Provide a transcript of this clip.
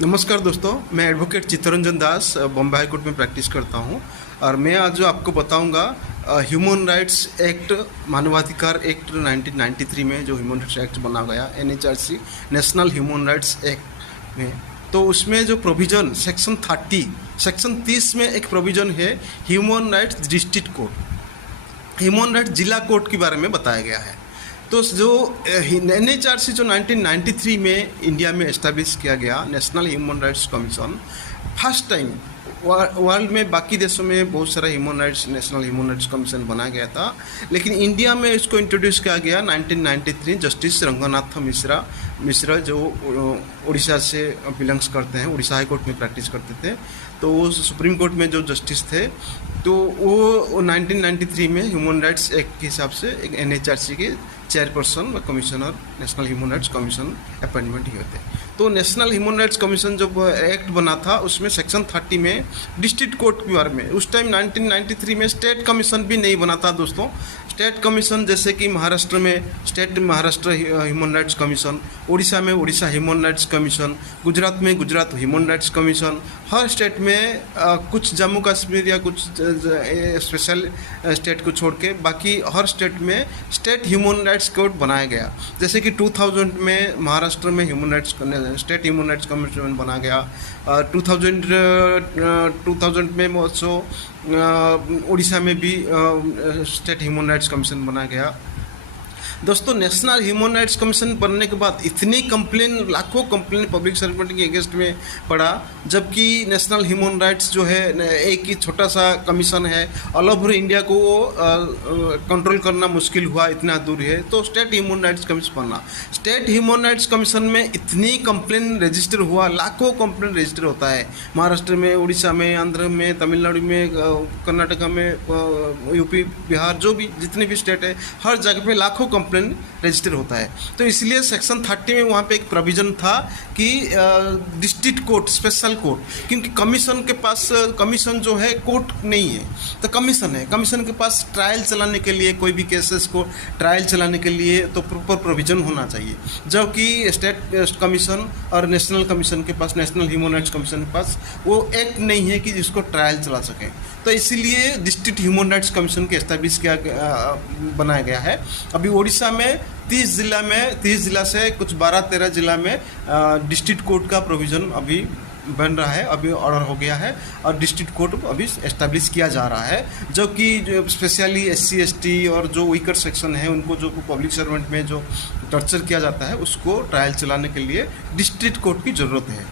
नमस्कार दोस्तों, मैं advocate Chittaranjan Das Bombay high court में प्रैक्टिस करता हूं और मैं आज जो आपको बताऊंगा ह्यूमन राइट्स एक्ट, मानवाधिकार एक्ट 1993 में जो ह्यूमन राइट्स एक्ट बना गया NHRC, national human rights act में। तो उसमें जो प्रोविज़न सेक्शन 30 में एक प्रोविज़न है human rights district court, human rights जिला कोर्ट के बारे में बताया गया है। तो जो NHRC जो 1993 में इंडिया में एस्टैब्लिश किया गया, national human rights commission, first time world में, बाकी देशों में बहुत सारा human rights national human rights commission बनाया गया था, लेकिन इंडिया में इसको इंट्रोड्यूस किया गया 1993 जस्टिस रंगनाथ मिश्रा जो उड़ीसा से बिलोंग्स करते हैं, उड़ीसा हाई कोर्ट में प्रैक्टिस करते थे। तो वो सुप्रीम कोर्ट में जो जस्टिस थे, तो वो 1993 में ह्यूमन राइट्स एक्ट के हिसाब से एक NHRC के चेयरपर्सन व commissioner national human rights commission appointment हुए थे। तो नेशनल ह्यूमन राइट्स कमीशन जब एक्ट बना था, उसमें सेक्शन 30 में डिस्ट्रिक्ट कोर्ट के बारे में, उस टाइम 1993 में स्टेट कमीशन भी नहीं बना था दोस्तों। स्टेट कमीशन जैसे कि महाराष्ट्र में Maharashtra human rights commission, Orissa में Orissa human rights commission, Gujarat में गुजरात ह्यूमन राइट्स कमीशन, हर स्टेट में कुछ जम्मू कश्मीर या कुछ स्पेशल स्टेट को छोड़ के बाकी हर स्टेट में स्टेट ह्यूमन राइट्स कोर्ट बनाया गया। जैसे कि 2000 में महाराष्ट्र में human rights state human rights commission बना गया। 2000 में ऑल्सो उड़ीसा में भी स्टेट ह्यूमन राइट्स कमीशन बना गया। दोस्तों, नेशनल ह्यूमन राइट्स कमीशन बनने के बाद इतनी कंप्लेन, लाखों कंप्लेन पब्लिक सर्वेंट के अगेंस्ट में पड़ा, जबकि नेशनल ह्यूमन राइट्स जो है एक ही छोटा सा कमीशन है, ऑल ओवर इंडिया को कंट्रोल करना मुश्किल हुआ, इतना दूर है। तो स्टेट ह्यूमन राइट्स कमीशन बना। स्टेट ह्यूमन राइट्स कमीशन में इतनी कंप्लेन रजिस्टर हुआ, लाखों कंप्लेन रजिस्टर होता है, महाराष्ट्र में, उड़ीसा में, आंध्र में, तमिलनाडु में, कर्नाटका में, यूपी, बिहार, जो भी जितने भी स्टेट है, हर जगह पे लाखों रजिस्टर होता है। तो इसलिए सेक्शन 30 में वहाँ पे एक प्रोविजन था कि डिस्ट्रिक्ट कोर्ट, स्पेशल कोर्ट, क्योंकि कमीशन के पास, कमीशन जो है कोर्ट नहीं है, तो कमीशन है, कमीशन के पास ट्रायल चलाने के लिए, कोई भी केसेस को ट्रायल चलाने के लिए तो प्रॉपर प्रोविजन होना चाहिए, जबकि स्टेट कमीशन और नेशनल कमीशन के पास, नेशनल ह्यूमन राइट्स कमीशन के पास वो एक्ट नहीं है कि जिसको ट्रायल चला सके। तो इसीलिए डिस्ट्रिक्ट ह्यूमन राइट्स कमीशन के एस्टैब्लिश किया बनाया गया है। अभी उड़ीसा में 30 जिला से कुछ 12-13 जिला में डिस्ट्रिक्ट कोर्ट का प्रोविज़न अभी बन रहा है, अभी ऑर्डर हो गया है और डिस्ट्रिक्ट कोर्ट अभी एस्टैब्लिश किया जा रहा है, जो कि स्पेशली SC ST और जो वीकर सेक्शन है, उनको जो पब्लिक सर्वेंट में जो टॉर्चर किया जाता है, उसको ट्रायल चलाने के लिए डिस्ट्रिक्ट कोर्ट की ज़रूरत है।